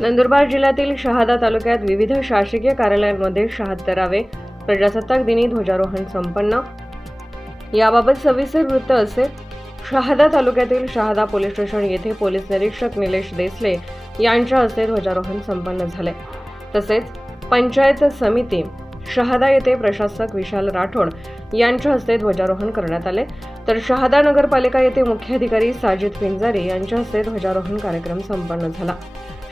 नंदुरबार जिल्ह्यातील शहादा तालुक्यात विविध शासकीय कार्यालयांमध्ये शहात्तरावे प्रजासत्ताक दिनी ध्वजारोहण संपन्न. याबाबत सविस्तर वृत्त असे शहादा तालुक्यातील शहादा पोलीस स्टेशन येथे पोलीस निरीक्षक निलेश देसले यांच्या हस्ते ध्वजारोहण संपन्न झाले. तसेच पंचायत समिती शहादा येथे प्रशासक विशाल राठोड यांच्या हस्ते ध्वजारोहण करण्यात आले. तर शहादा नगरपालिका येथे मुख्याधिकारी साजिद पिंजारी यांच्या हस्ते ध्वजारोहण कार्यक्रम संपन्न झाला.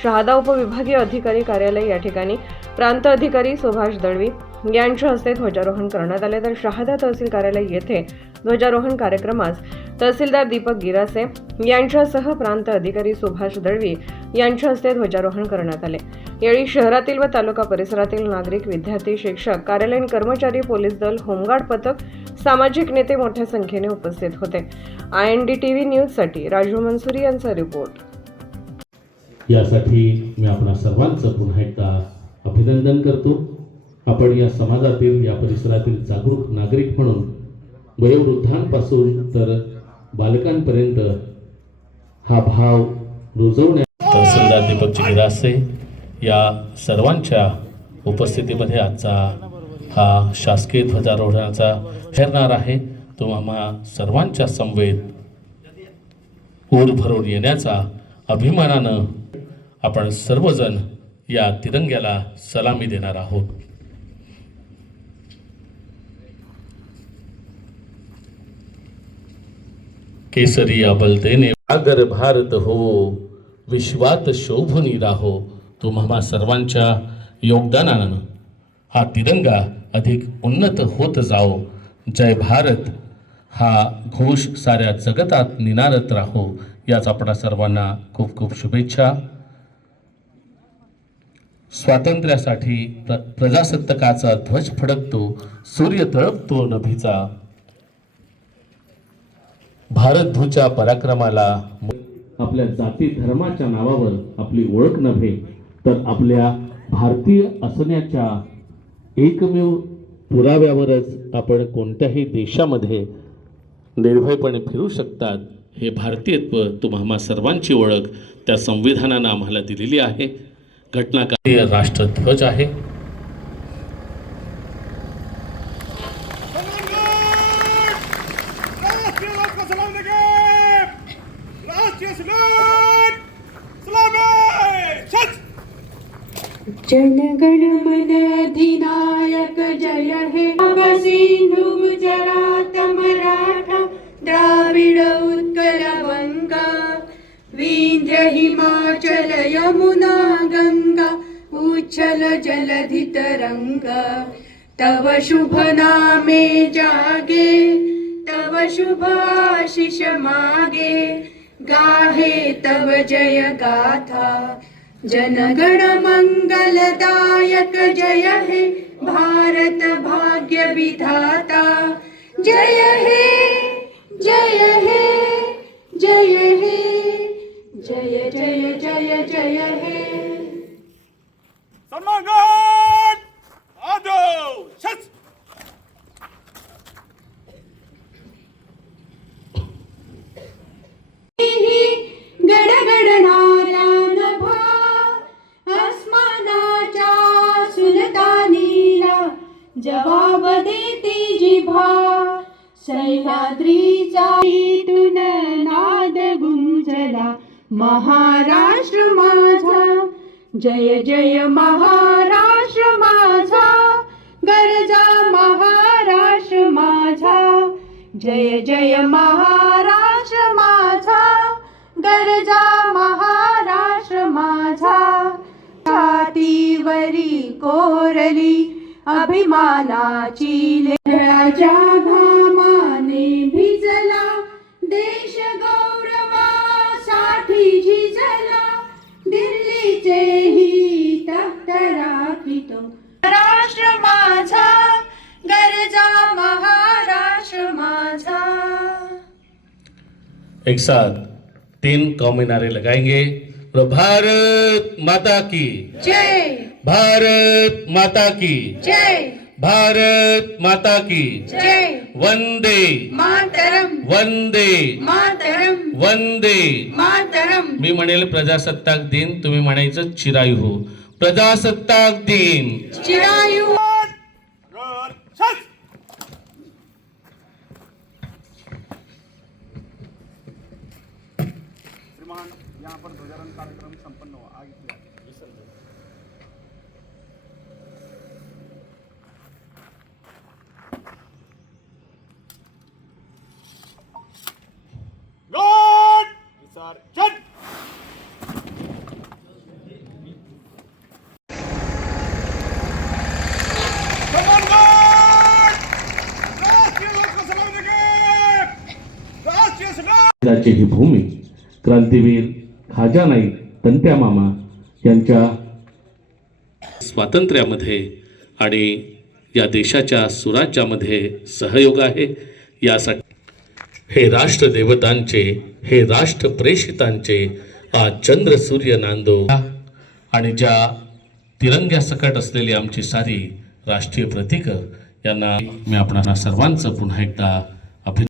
शहादा उपविभागीय अधिकारी कार्यालय या ठिकाणी प्रांत अधिकारी सुभाष दळवी यांच्या हस्ते ध्वजारोहण करण्यात आले. तर शहादा तहसील कार्यालय येथे ध्वजारोहण कार्यक्रमास तहसीलदार दीपक गिरासे यांच्यासह प्रांत अधिकारी सुभाष दळवी यांच्या हस्ते ध्वजारोहण करण्यात आले. यावेळी शहरातील व तालुका परिसरातील नागरिक विद्यार्थी शिक्षक कार्यालयीन कर्मचारी पोलीस दल होमगार्ड पथक सामाजिक नेते मोठ्या संख्येने उपस्थित होते. I N D T V न्यूजसाठी राजू मनसुरी यांचा रिपोर्ट. यासाठी मी आपणा सर्वांचं पुन्हा एकदा अभिनंदन करतो. आपण या समाजातील या परिसरातील जागरूक नागरिक म्हणून वयोवृद्धांपासून तर बालकांपर्यंत हा भाव रुजवण्या तहसीलदार दीपकजी गिरासे या सर्वांच्या उपस्थितीमध्ये आजचा हा शासकीय ध्वजारोहणाचा ठरणार आहे. तो आम्हा सर्वांच्या समवेत ऊर भरून येण्याचा अभिमानानं आपण सर्वजण या तिरंग्याला सलामी देणार आहोत. केसरी अबल देणे भारत हो विश्वात शोभनी राहो. तुम्हा सर्वांच्या योगदानानं हा तिरंगा अधिक उन्नत होत जाओ जय भारत. हा घोष साऱ्या जगतात निनारत राहो. याच आपणा सर्वांना खूप खूप शुभेच्छा. स्वातंत्र्यासाठी प्र प्रजासत्ताकाचा ध्वज फडकतो सूर्य तळपतो नभीचा. भारतभूच्या पराक्रमाला आपल्या जाती धर्माच्या नावावर आपली ओळख नव्हे तर आपल्या भारतीय असण्याच्या एकमेव पुराव्यावरच आपण कोणत्याही देशामध्ये निर्भयपणे फिरू शकतात हे भारतीयत्व तुम्हा सर्वांची ओळख त्या संविधानानं आम्हाला दिलेली आहे. घटनाकार्य राष्ट्रध्वज आहे. राष्ट्रीय लोक सलाम राष्ट्रीय सलाम सलाम सच जनगण मन अधिनायक जय हे सिंधु गुजरात मराठा हिमाचल यमुना गंगा उच्छल जलधि तव शुभ नामे जागे तव शुभाशिष मागे। गाहे तव जय गाथा जनगण मङ्गलदायक जय हे भारत भाग्य विधाता। जय हे जय हे जय हे। जय जय जय जय हे. सन्मान आदो सच गडगडणाऱ्या नभा अस्मानाच्या सुलतानीला जवाब देते जिभा सह्याद्रीचा नाद गुंजला महाराष्ट्र माझा. जय जय महाराष्ट्र माझा. गरजा महाराष्ट्र माझा. जय जय महाराष्ट्र माझा. गरजा महाराष्ट्र माझा. छातीवरी कोरली अभिमानाची लेकराच्या ही तख्त राखितो राष्ट्र माझा गरजा महाराष्ट्र माझा। एक साथ तीन कौमी नारे लगाएंगे। भारत माता की। जय। भारत माता की। जय। भारत माता की। जय। वंदे। मातरम। वंदे। मातरम। वंदे। मातरम। मी म्हणेल प्रजासत्ताक दिन तुम्ही म्हणायचं चिरायू हो। प्रजासत्ताक दिन। चिरायू। यहाँ पर ध्वजारोहण कार्यक्रम संपन्न हुआ। आगे त्याची ही भूमी क्रांतीवीर खाजा नाईक तंत्या मामा यांच्या स्वातंत्र्यामध्ये आणि या देशाच्या सुराज्यामध्ये सहयोग आहे. यासाठी हे राष्ट्रदेवतांचे हे राष्ट्रप्रेषितांचे आज चंद्र सूर्य नांदो आणि ज्या तिरंग्यासकट असलेली आमची सारी राष्ट्रीय प्रतीकं यांना मी आपणा सर्वांचं पुन्हा एकदा अभि